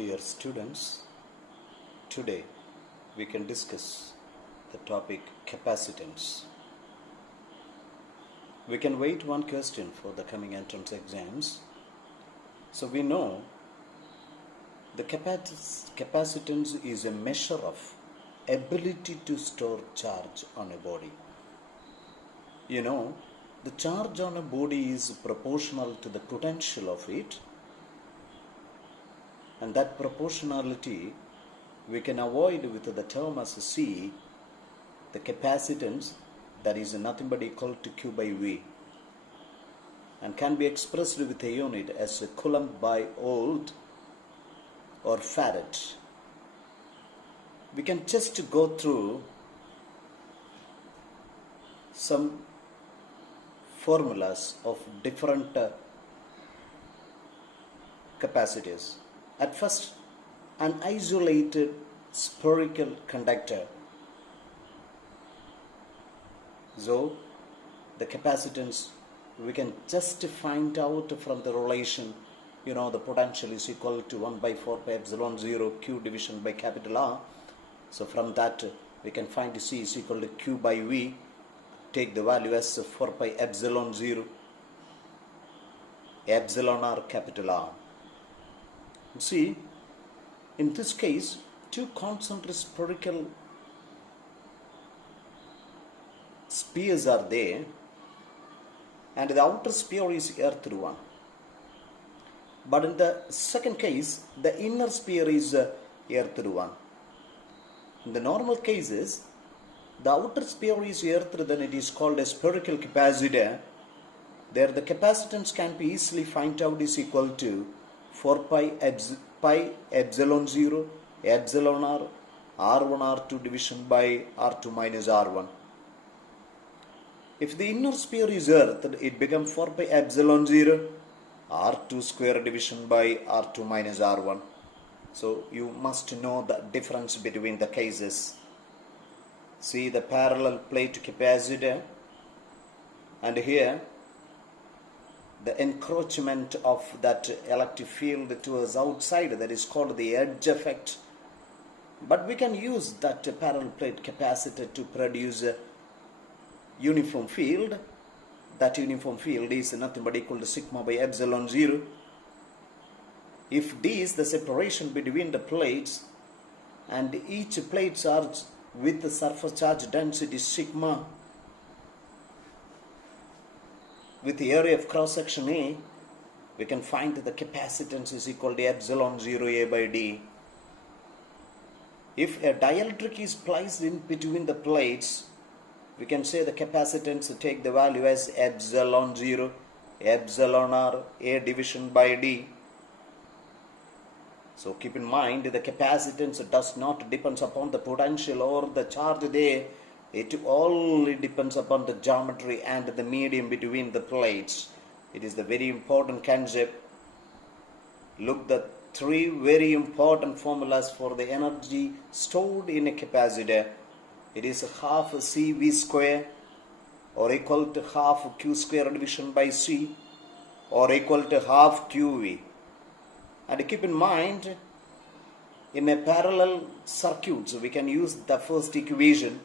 Dear students, today we can discuss the topic capacitance. We can wait one question for the coming entrance exams. So we know the capacitance is a measure of ability to store charge on a body. You know, the charge on a body is proportional to the potential of it, and that proportionality we can avoid with the term as C, the capacitance, that is nothing but equal to Q by V, and can be expressed with a unit as a coulomb by volt or farad. We can just go through some formulas of different capacitors. At first, an isolated spherical conductor. So, the capacitance we can just find out from the relation, the potential is equal to 1 by 4 pi epsilon 0 Q division by capital R. So, from that we can find C is equal to Q by V. Take the value as 4 pi epsilon 0 epsilon R capital R. See, in this case, two concentric spherical spheres are there, and the outer sphere is earthed one. But in the second case, the inner sphere is earthed one. In the normal cases, the outer sphere is earthed, then it is called a spherical capacitor. There the capacitance can be easily found out is equal to 4 pi epsilon 0 epsilon R R1 R2 division by R2 minus R1. If the inner sphere is earthed, it becomes 4 pi epsilon 0 R2 square division by R2 minus R1. So you must know the difference between the cases. See the parallel plate capacitor, and here the encroachment of that electric field towards outside, that is called the edge effect. But we can use that parallel plate capacitor to produce a uniform field. That uniform field is nothing but equal to sigma by epsilon 0. If D is the separation between the plates, and each plate charge with the surface charge density sigma, with the area of cross section A, we can find that the capacitance is equal to epsilon 0 A by D. If a dielectric is placed in between the plates, we can say the capacitance take the value as epsilon 0 epsilon R A division by D. So keep in mind, the capacitance does not depend upon the potential or the charge there. It only depends upon the geometry and the medium between the plates. It is the very important concept. Look, the three very important formulas for the energy stored in a capacitor. It is half CV square, or equal to half Q square division by C, or equal to half QV. And keep in mind, in a parallel circuit, we can use the first equation.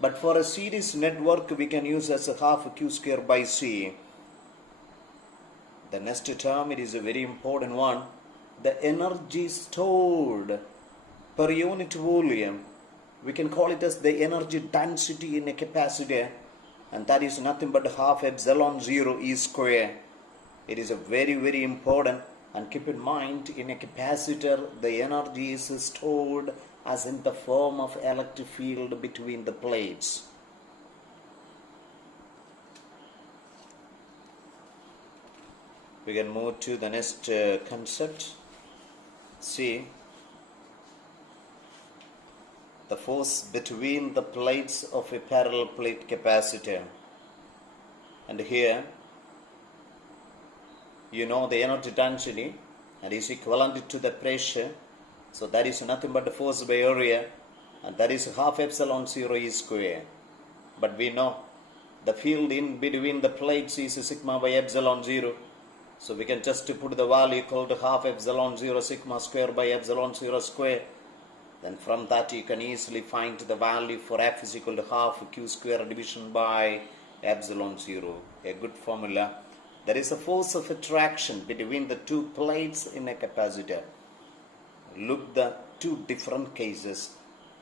But for a series network, we can use as a half Q square by C. The next term, it is a very important one. The energy stored per unit volume, we can call it as the energy density in a capacitor, and that is nothing but half epsilon 0 E square. It is a very, very important, and keep in mind, in a capacitor, the energy is stored as in the form of electric field between the plates. We can move to the next concept. See, the force between the plates of a parallel plate capacitor. And here, the energy density, and is equivalent to the pressure. So that is nothing but the force by area, and that is half epsilon 0 E square. But we know the field in between the plates is sigma by epsilon 0. So we can just put the value equal to half epsilon 0 sigma square by epsilon 0 square. Then from that you can easily find the value for F is equal to half Q square division by epsilon 0. A good formula. There is a force of attraction between the two plates in a capacitor. Look the two different cases.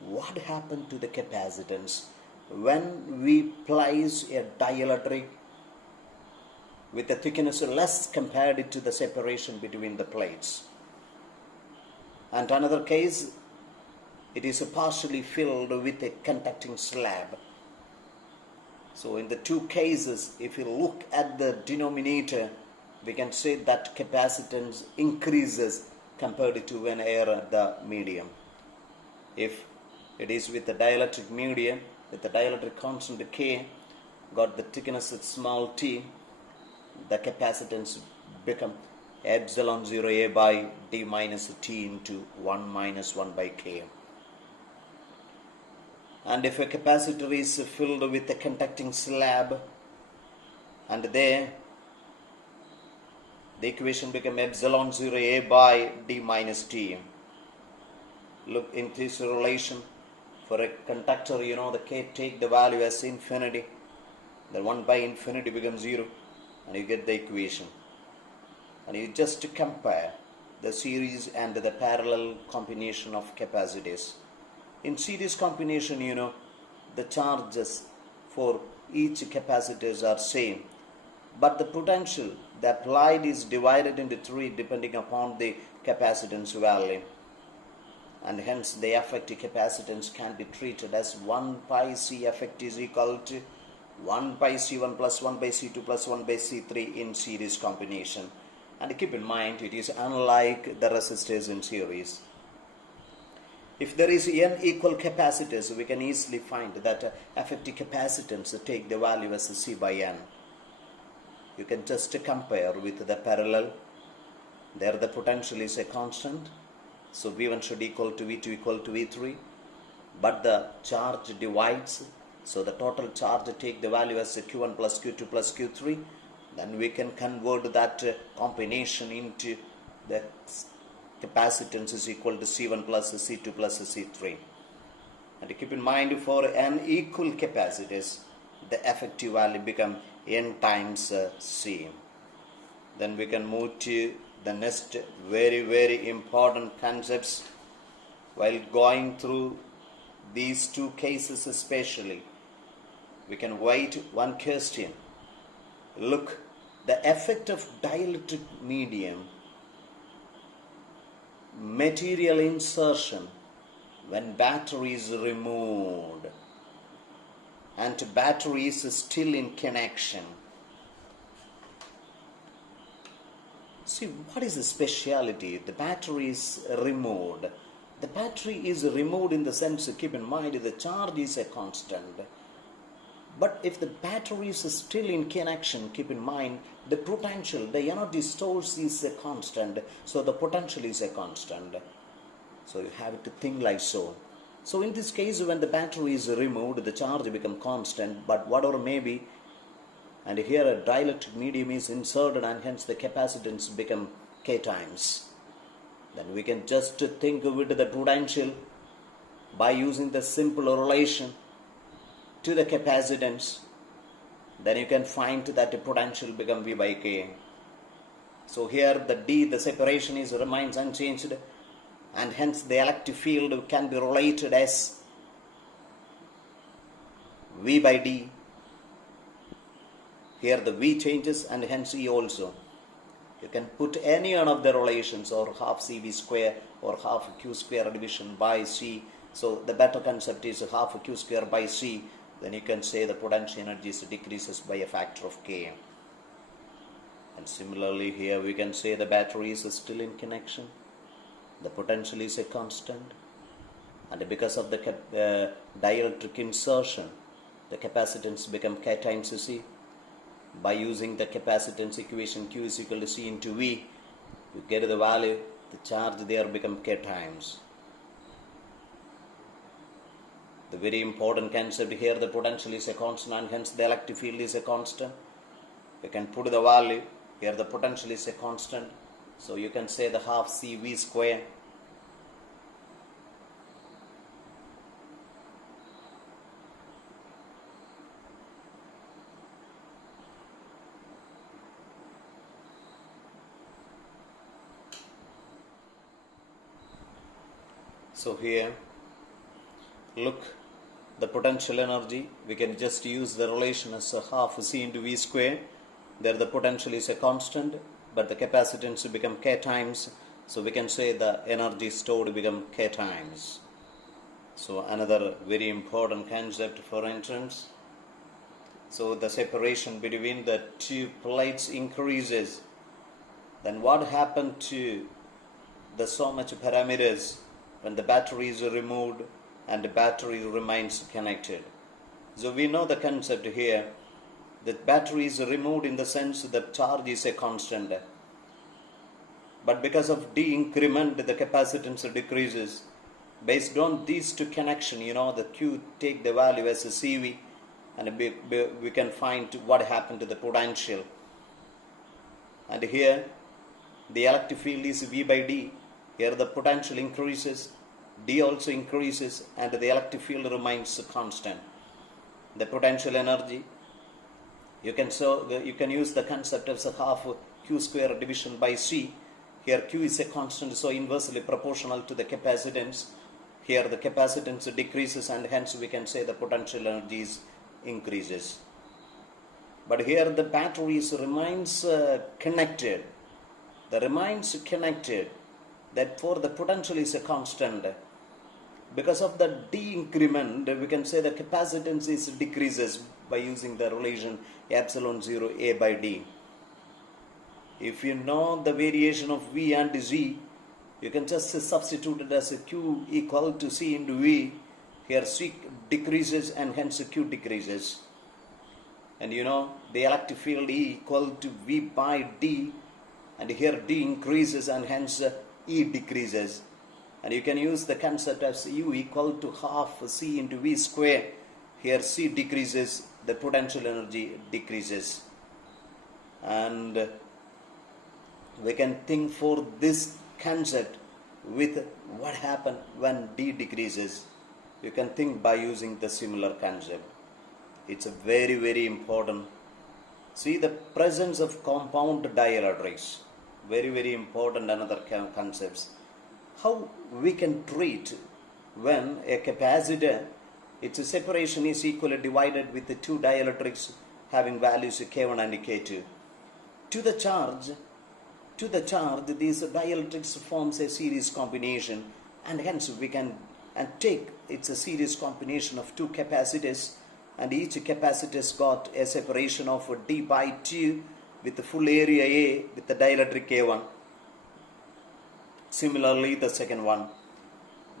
What happened to the capacitance when we place a dielectric with a thickness less compared to the separation between the plates? And another case, it is partially filled with a conducting slab. So in the two cases, if you look at the denominator, we can say that capacitance increases compared to when air the medium. If it is with the dielectric medium, with the dielectric constant K, got the thickness at small t, the capacitance become epsilon 0 A by d minus t into 1 minus 1 by K. And if a capacitor is filled with a conducting slab, and there the equation become epsilon 0 A by d minus t. Look in this relation, for a conductor, the K take the value as infinity, then 1 by infinity becomes 0, and you get the equation. And you just compare the series and the parallel combination of capacitors. In series combination, the charges for each capacitors are same, but the potential the applied is divided into 3 depending upon the capacitance value, and hence the effective capacitance can be treated as 1 pi C effect is equal to 1 pi C1 plus 1 by C2 plus 1 by C3 in series combination. And keep in mind, it is unlike the resistors in series. If there is n equal capacitors, we can easily find that effective capacitance take the value as C by n. You can just compare with the parallel. There the potential is a constant, so V1 should equal to V2 equal to V3, but the charge divides, so the total charge take the value as Q1 plus Q2 plus Q3. Then we can convert that combination into the capacitance is equal to C1 plus C2 plus C3. And keep in mind, for n equal capacitors, the effective value become n times C. Then we can move to the next very important concepts. While going through these two cases especially, we can write one question. Look, the effect of dielectric medium material insertion when battery is removed and battery is still in connection. See, what is the speciality? The battery is removed. The battery is removed in the sense, keep in mind, the charge is a constant. But if the battery is still in connection, keep in mind, the potential, the energy source is a constant, so the potential is a constant. So you have to think like so. So in this case, when the battery is removed, the charge becomes constant, but whatever may be, and here a dielectric medium is inserted, and hence the capacitance become K times. Then we can just think with the potential by using the simple relation to the capacitance. Then you can find that the potential become V by K. So here the D, the separation remains unchanged, and hence the electric field can be related as V by D. Here the V changes and hence E also. You can put any one of the relations, or half CV square or half Q square division by C. So the better concept is half Q square by C. Then you can say the potential energy decreases by a factor of K. And similarly here we can say the battery is still in connection. The potential is a constant. And because of the dielectric insertion, the capacitance become K times C. By using the capacitance equation, Q is equal to C into V, you get the value, the charge there become K times. The very important concept here, the potential is a constant, and hence the electric field is a constant. You can put the value, Here the potential is a constant, so you can say the half CV square. So here, look, the potential energy, we can just use the relation as a half C into V square. There the potential is a constant, but the capacitance become K times. So we can say the energy stored become K times. So another very important concept for entrance. So the separation between the two plates increases. Then what happened to the so much parameters when the battery is removed and the battery remains connected? So we know the concept here. The battery is removed in the sense that charge is a constant. But because of D increment, the capacitance decreases. Based on these two connections, the Q take the value as a CV, and we can find what happened to the potential. And here, the electric field is V by D. Here the potential increases, D also increases, and the electric field remains constant. The potential energy, you can use the concept as a half Q square division by C. Here Q is a constant, so inversely proportional to the capacitance. Here the capacitance decreases, and hence we can say the potential energy increases. But here the batteries remains connected. The remains connected. Therefore the potential is a constant. Because of the D increment, we can say the capacitance is decreases by using the relation epsilon 0 A by D. If you know the variation of V and Z, you can just substitute it as a Q equal to C into V. Here C decreases and hence Q decreases. And the electric field E equal to V by D, and here D increases and hence E decreases. And you can use the concept as U equal to half C into V square. Here C decreases, the potential energy decreases. And we can think for this concept with what happened when D decreases. You can think by using the similar concept. It's a very, very important. See the presence of compound dielectrics. Very, very important another concepts. How we can treat when a capacitor, its separation is equally divided with the two dielectrics having values K1 and K2. To the charge, these dielectrics forms a series combination, and hence we can take it's a series combination of two capacitors, and each capacitor got a separation of D by 2 with the full area A with the dielectric K1. Similarly, the second one.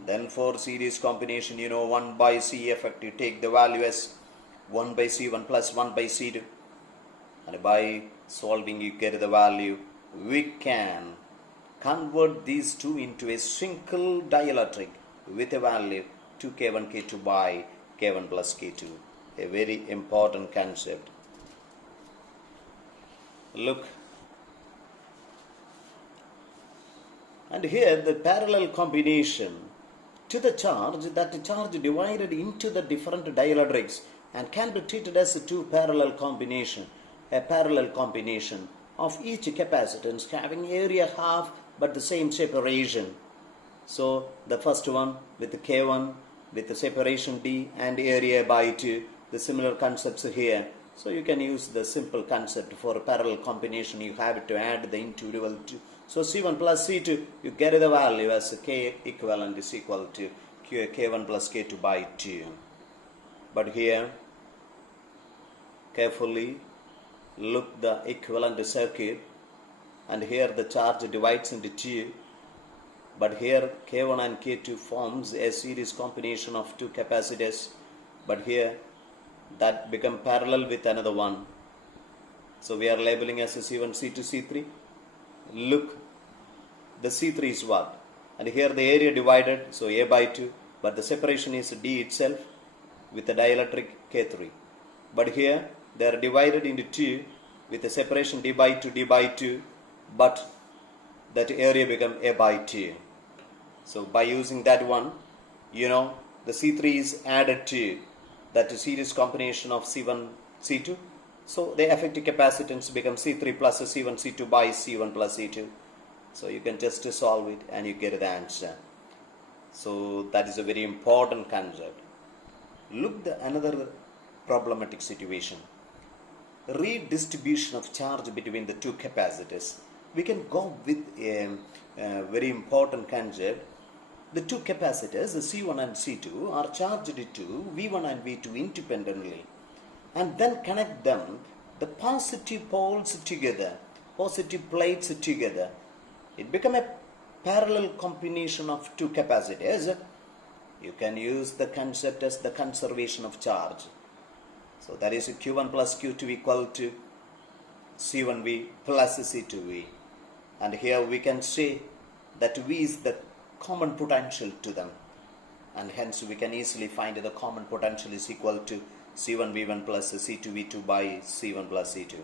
Then for series combination, 1 by C effect, you take the value as 1 by C1 plus 1 by C2. And by solving, you get the value. We can convert these two into a single dielectric with a value 2K1 K2 by K1 plus K2. A very important concept. Look. And here the parallel combination to the charge, that charge divided into the different dielectrics and can be treated as a two parallel combination. A parallel combination of each capacitance having area half but the same separation. So the first one with the K1 with the separation D and area by 2, the similar concepts here. So you can use the simple concept for a parallel combination. You have to add the individual two. So C1 plus C2, you get the value as K equivalent is equal to K1 plus K2 by 2. But here, carefully look the equivalent circuit, and here the charge divides into 2. But here K1 and K2 forms a series combination of two capacitors. But here that become parallel with another one. So we are labeling as a C1, C2, C3. Look, the C3 is what? And here the area divided, so A by 2, but the separation is D itself with the dielectric K3. But here they are divided into 2, with the separation d by 2, but that area become a by 2. So by using that one, the C3 is added to that series combination of C1, C2. So the effective capacitance becomes C3 plus C1, C2 by C1 plus C2. So you can just solve it and you get the answer. So that is a very important concept. Look at another problematic situation. Redistribution of charge between the two capacitors. We can go with a very important concept. The two capacitors, the C1 and C2, are charged to V1 and V2 independently, and then connect them, the positive poles together, positive plates together. It becomes a parallel combination of two capacitors. You can use the concept as the conservation of charge. So that is Q1 plus Q2 equal to C1V plus C2V. And here we can say that V is the common potential to them. And hence we can easily find the common potential is equal to C1V1 plus C2V2 by C1 plus C2.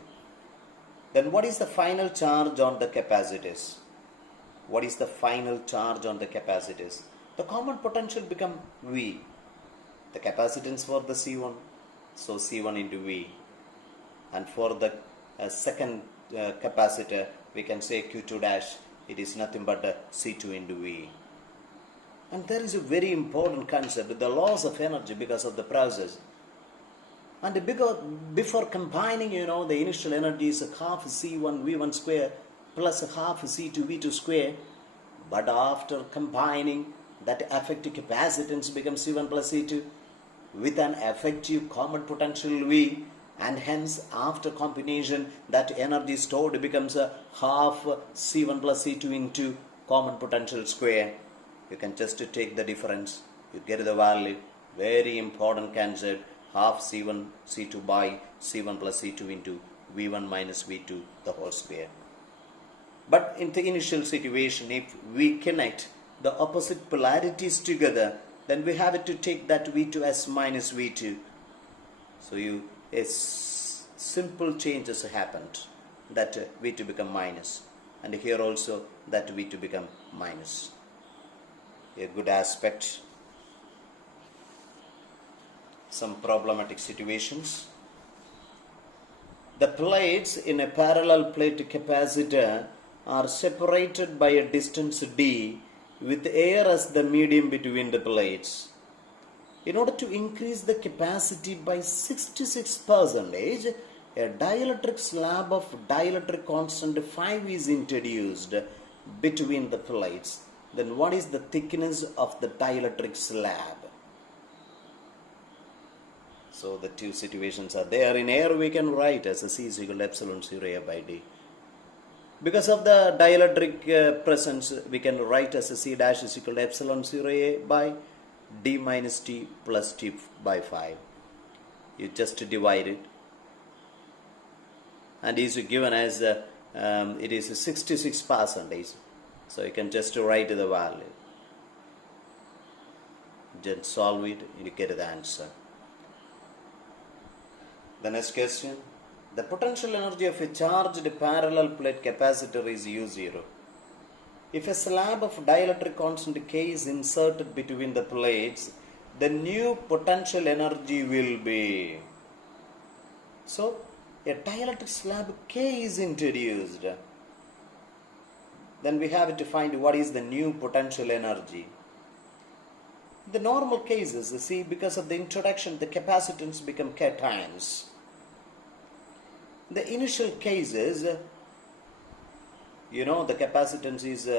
Then what is the final charge on the capacitors? What is the final charge on the capacitors? The common potential become V. The capacitance for the C1, so C1 into V. And for the second capacitor, we can say Q2 dash, it is nothing but C2 into V. And there is a very important concept, the loss of energy because of the process. And before combining, the initial energy is half C1 V1 square plus half C2 V2 square. But after combining, that effective capacitance becomes C1 plus C2 with an effective common potential V, and hence after combination that energy stored becomes a half C1 plus C2 into common potential square. You can just take the difference, you get the value. Very important concept, half C1 C2 by C1 plus C2 into V1 minus V2 the whole square. But in the initial situation, if we connect the opposite polarities together, then we have to take that V2 as minus V2. So a simple changes happened, that V2 become minus, and here also that V2 become minus. A good aspect. Some problematic situations. The plates in a parallel plate capacitor are separated by a distance d with air as the medium between the plates. In order to increase the capacity by 66%, a dielectric slab of dielectric constant 5 is introduced between the plates. Then what is the thickness of the dielectric slab? So the two situations are there. In air we can write as a C is equal to epsilon 0 A by D. Because of the dielectric presence, we can write as a C dash is equal to epsilon 0 A by D minus T plus T by 5. You just divide it. And is given as it is 66%. So you can just write the value. Just solve it, you get the answer. The next question. The potential energy of a charged parallel plate capacitor is U0. If a slab of dielectric constant K is inserted between the plates, the new potential energy will be. So, a dielectric slab K is introduced. Then we have to find what is the new potential energy. The normal cases, see, because of the introduction, the capacitance become K times. The initial cases, the capacitance is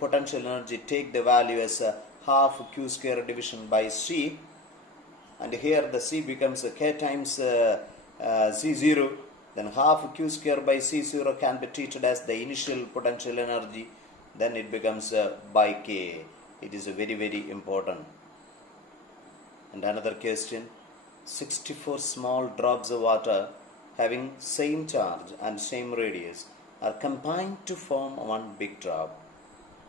potential energy, take the value as half Q square division by C, and here the C becomes K times C0, then half Q square by C0 can be treated as the initial potential energy, then it becomes by K. It is very, very important. And another question, 64 small drops of water having same charge and same radius are combined to form one big drop.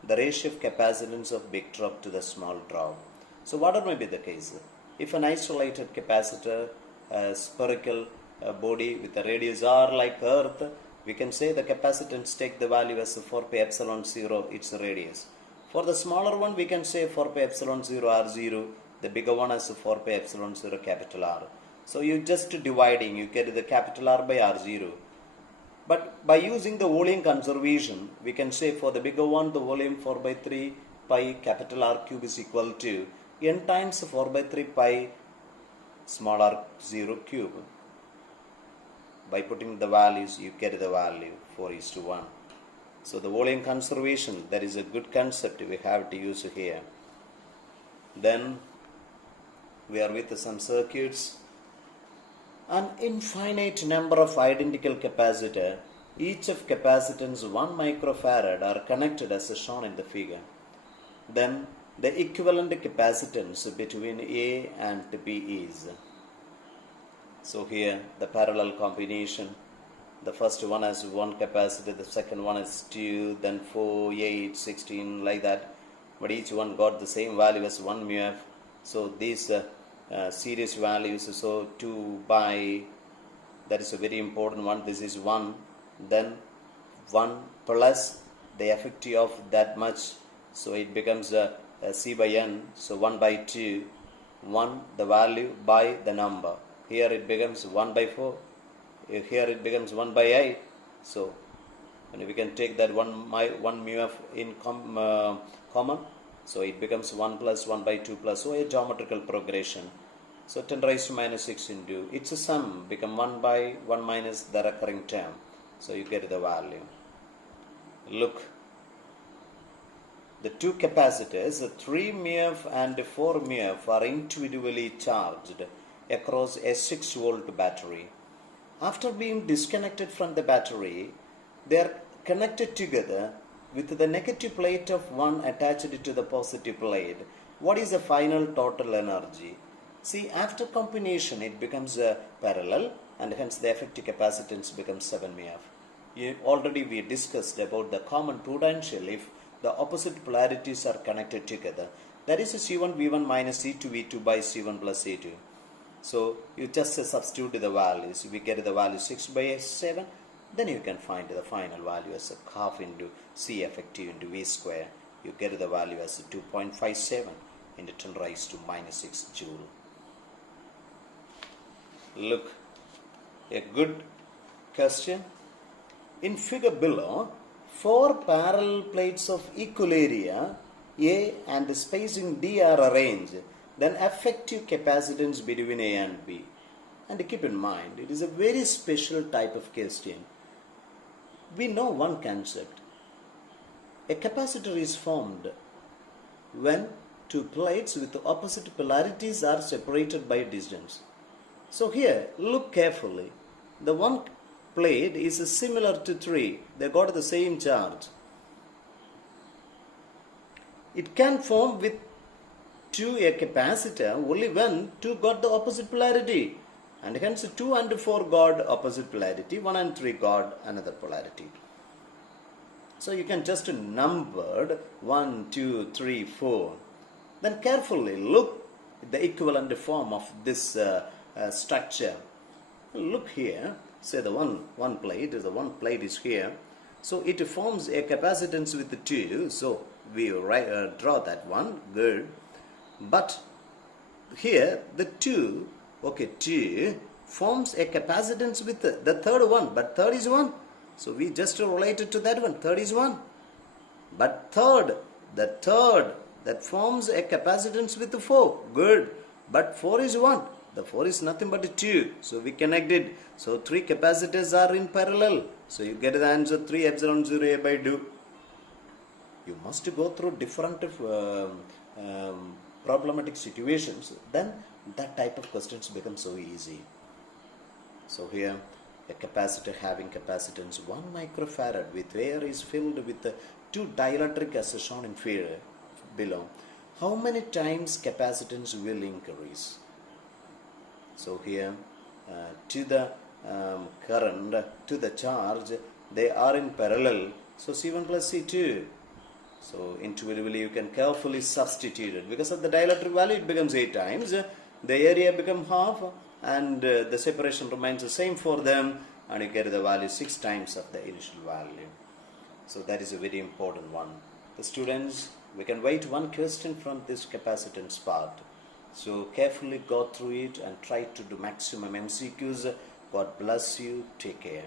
The ratio of capacitance of big drop to the small drop. So whatever may be the case, if an isolated capacitor, spherical, body with a radius r like earth, we can say the capacitance take the value as 4 pi epsilon 0, its radius. For the smaller one, we can say 4 pi epsilon 0 r0, the bigger one as 4 pi epsilon 0 capital R. So you just dividing, you get the capital R by r0. But by using the volume conservation, we can say for the bigger one, the volume 4 by 3 pi capital R cube is equal to n times 4 by 3 pi small r 0 cube. By putting the values, you get the value 4:1. So the volume conservation, that is a good concept we have to use here. Then we are with some circuits. An infinite number of identical capacitors, each of capacitance 1 microfarad, are connected as shown in the figure. Then the equivalent capacitance between A and B is. So here the parallel combination, the first one has 1 capacitor, the second one has 2, then 4, 8, 16 like that, but each one got the same value as 1 mu f. So these series values, so 2 by, that is a very important one, this is 1, then 1 plus the effective of that much, so it becomes a C by n, so 1 by 2, 1 the value by the number. Here it becomes 1 by 4, here it becomes 1 by 8, so and we can take that 1 mu f in common, so it becomes 1 plus 1 by 2 plus, so a geometrical progression. So 10 raised to minus 6 into, its a sum become 1 by 1 minus the recurring term, so you get the value. Look, the two capacitors, 3 mu f and 4 mu f, are individually charged across a 6 volt battery. After being disconnected from the battery, they are connected together with the negative plate of one attached to the positive plate. What is the final total energy? See, after combination it becomes parallel, and hence the effective capacitance becomes 7 mu f. Already we discussed about the common potential if the opposite polarities are connected together. That is C1 V1 minus C2 V2 by C1 plus C2. So you just substitute the values, we get the value 6 by 7, then you can find the final value as a half into C effective into V square. You get the value as 2.57 into 10 raised to minus 6 joule. Look, a good question. In figure below, 4 parallel plates of equal area A and spacing D are arranged. Then effective capacitance between A and B. And keep in mind, it is a very special type of question. We know one concept. A capacitor is formed when two plates with opposite polarities are separated by distance. So here, look carefully. The one plate is similar to 3. They got the same charge. It can form with 2 a capacitor only when 2 got the opposite polarity, and hence 2 and 4 got opposite polarity, 1 and 3 got another polarity. So you can just number 1, 2, 3, 4. Then carefully look at the equivalent form of this structure. Look here, say the one plate is here. So it forms a capacitance with 2. So we draw that one, good. But here the 2 forms a capacitance with the third one, but third is 1. So we just related to that one, third is 1. But the third that forms a capacitance with 4, good. But 4 is 1, the 4 is nothing but 2. So we connected. So 3 capacitors are in parallel. So you get the answer 3 epsilon 0 A by 2. You must go through different problematic situations, then that type of questions become so easy. So here a capacitor having capacitance 1 microfarad with air is filled with 2 dielectric as shown in figure below. How many times capacitance will increase? So here to the current, to the charge, they are in parallel. So C1 plus C2. So intuitively you can carefully substitute it. Because of the dielectric value it becomes 8 times. The area becomes half. and the separation remains the same for them, and you get the value 6 times of the initial value. So that is a very important one. The students, we can wait one question from this capacitance part. So carefully go through it and try to do maximum MCQs. God bless you. Take care.